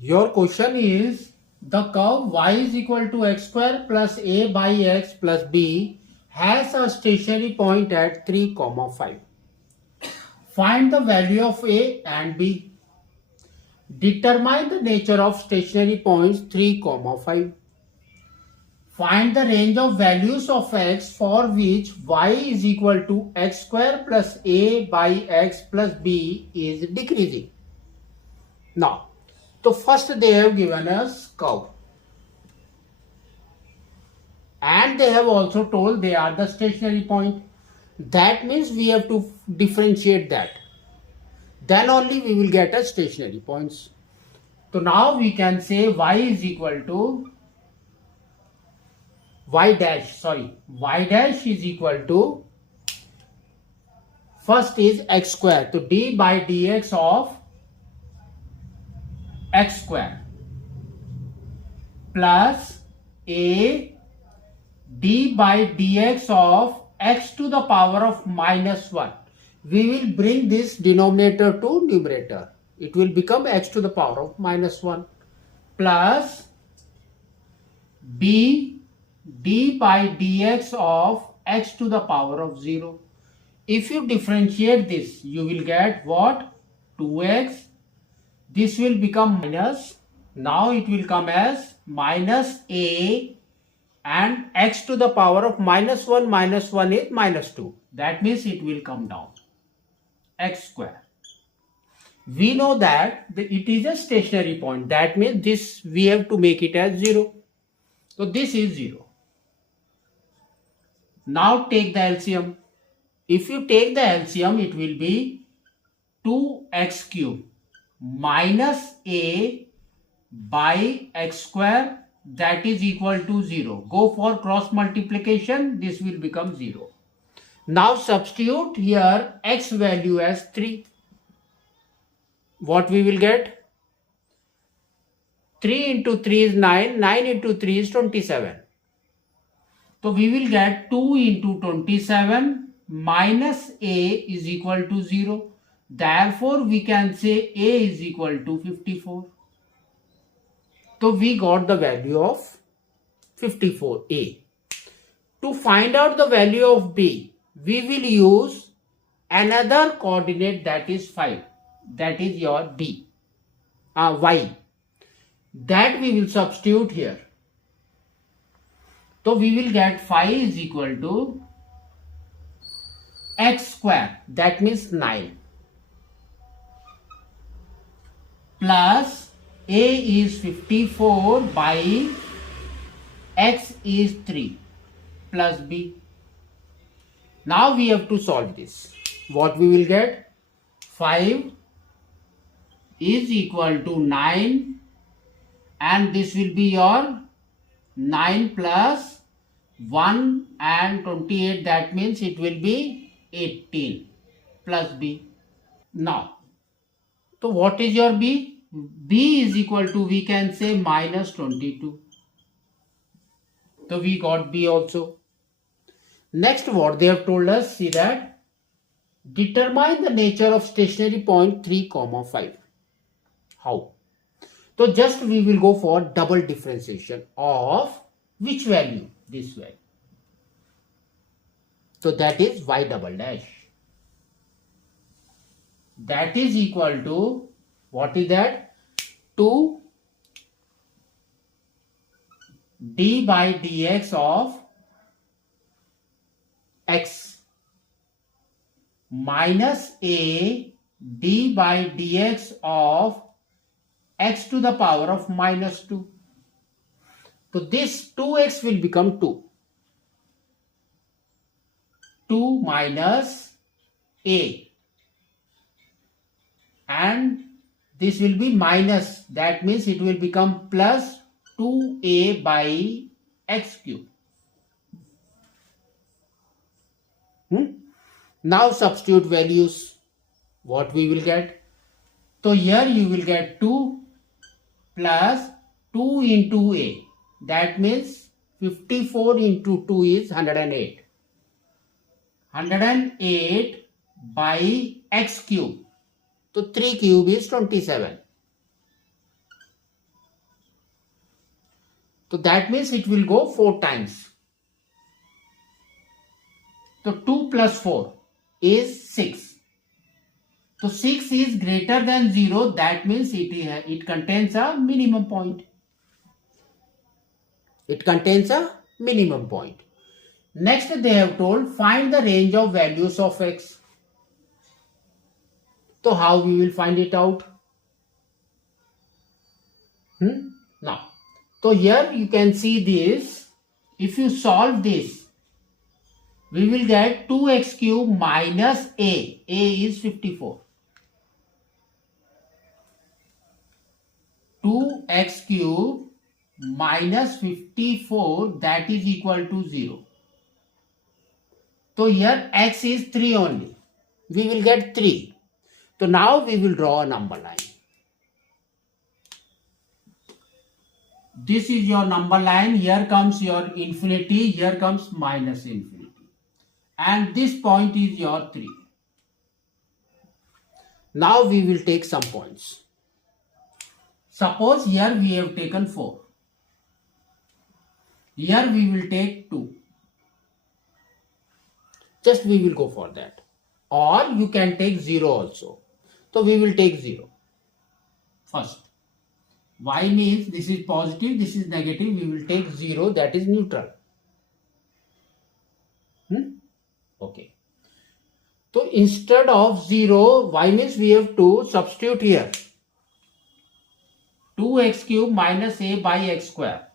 Your question is the curve y is equal to x square plus a by x plus b has a stationary point at 3, 5. Find the value of a and b. Determine the nature of stationary points 3, 5. Find the range of values of x for which y is equal to x square plus a by x plus b is decreasing. Now, so first they have given us curve. And they have also told they are the stationary point. That means we have to differentiate that. Then only we will get a stationary points. So now we can say y is equal to y dash is equal to, first is x square. So d by dx of x square plus a d by dx of x to the power of minus 1. We will bring this denominator to numerator. It will become x to the power of minus 1 plus b d by dx of x to the power of 0. If you differentiate this, you will get what? 2x. This will become minus. Now it will come as minus a, and x to the power of minus 1 is minus 2. That means it will come down. X square. We know that it is a stationary point. That means this we have to make it as 0. So this is 0. Now take the LCM. If you take the LCM, it will be 2x cube minus a by x square, that is equal to 0. Go for cross multiplication, this will become 0. Now substitute here x value as 3. What we will get? 3 into 3 is 9, 9 into 3 is 27. So we will get 2 into 27 minus a is equal to 0. Therefore we can say a is equal to 54. So we got the value of 54a. To find out the value of b, we will use another coordinate, that is 5. That is your b, y. That we will substitute here. So we will get 5 is equal to x square, that means 9, plus a is 54 by x is 3 plus b. Now we have to solve this. What we will get? 5 is equal to 9, and this will be your 9 plus 1 and 28. That means it will be 18 plus b. Now, so what is your b? b is equal to, we can say, minus 22. So we got b also. Next, what they have told us, see that, determine the nature of stationary point 3, 5. How? So just we will go for double differentiation of which value? This value. So that is y double dash. That is equal to, what is that? 2 d by dx of x minus a d by dx of x to the power of minus 2. So this 2x will become 2. 2 minus a, and this will be minus, that means it will become plus 2a by x cube. Now substitute values. What we will get? So here you will get 2 plus 2 into a. That means 54 into 2 is 108. 108 by x cube. So 3 cube is 27. So that means it will go 4 times. So 2 plus 4 is 6. So 6 is greater than 0. That means it contains a minimum point. It contains a minimum point. Next they have told find the range of values of x. So how we will find it out? Now, so here you can see this. If you solve this, we will get 2x cube minus a. A is 54. 2x cube minus 54, that is equal to 0. So here x is 3 only. We will get 3. So now we will draw a number line. This is your number line. Here comes your infinity. Here comes minus infinity. And this point is your 3. Now we will take some points. Suppose here we have taken 4. Here we will take 2. Just we will go for that. Or you can take 0 also. So we will take 0 first. Y means this is positive, this is negative. We will take 0, that is neutral. Okay. So instead of 0, y means we have to substitute here. 2x cube minus a by x square.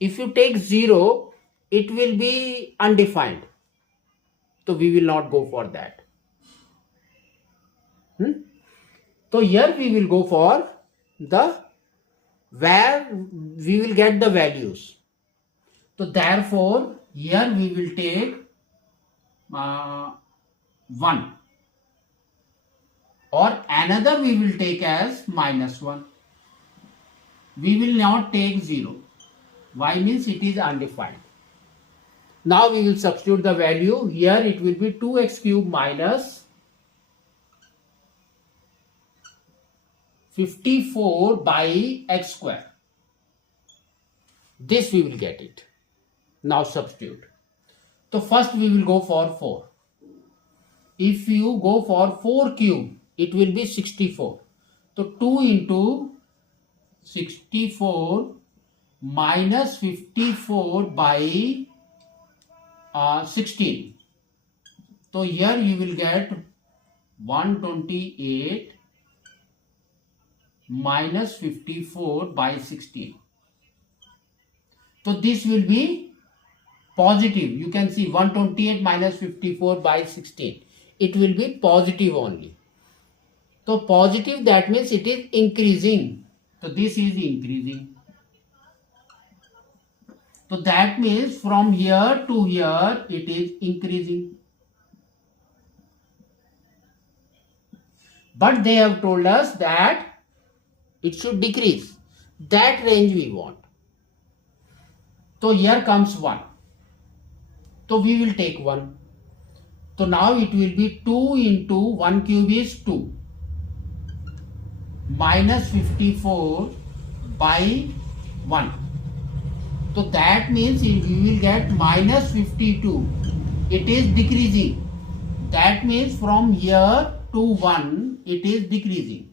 If you take 0, it will be undefined. So we will not go for that. So here we will go for the where we will get the values. So therefore here we will take 1, or another we will take as minus 1. We will not take 0. Y means it is undefined. Now we will substitute the value. Here it will be 2x cube minus 54 by x square. This we will get it. Now substitute. So first we will go for 4. If you go for 4 cube, it will be 64. So 2 into 64 minus 54 by 16. So here you will get 128 minus 54 by 16. So this will be positive. You can see 128 minus 54 by 16. It will be positive only. So positive, that means it is increasing. So this is increasing. So that means from here to here it is increasing. But they have told us that it should decrease. That range we want. So here comes 1. So we will take 1. So now it will be 2 into 1 cube is 2. Minus 54 by 1. So that means we will get minus 52. It is decreasing. That means from here to 1 it is decreasing.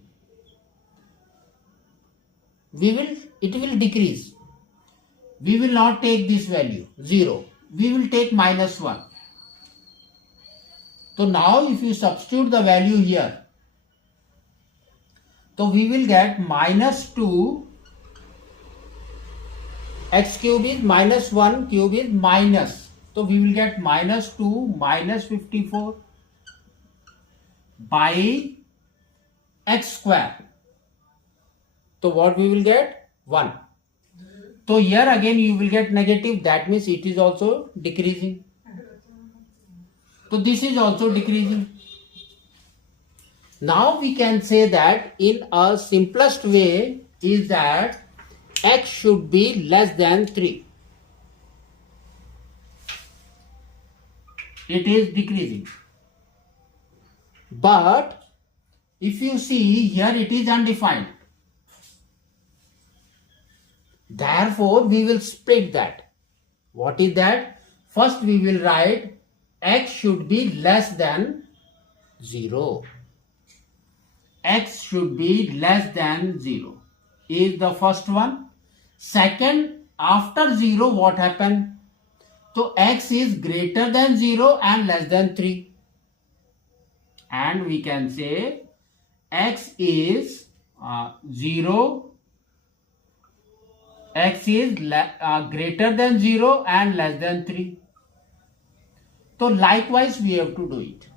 It will decrease. We will not take this value 0. We will take minus 1. So now if you substitute the value here, so we will get minus 2, x cube is minus 1, cube is minus. So we will get minus 2 minus 54 by x square. So what we will get? 1. So here again you will get negative. That means it is also decreasing. So this is also decreasing. Now we can say that in a simplest way is that x should be less than 3. It is decreasing. But if you see here it is undefined. Therefore, we will split that. What is that? First, we will write x should be less than 0. X should be less than 0 is the first one. Second, after 0, what happened? So, x is greater than 0 and less than 3. And we can say x is 0, x is greater than 0 and less than 3. So likewise we have to do it.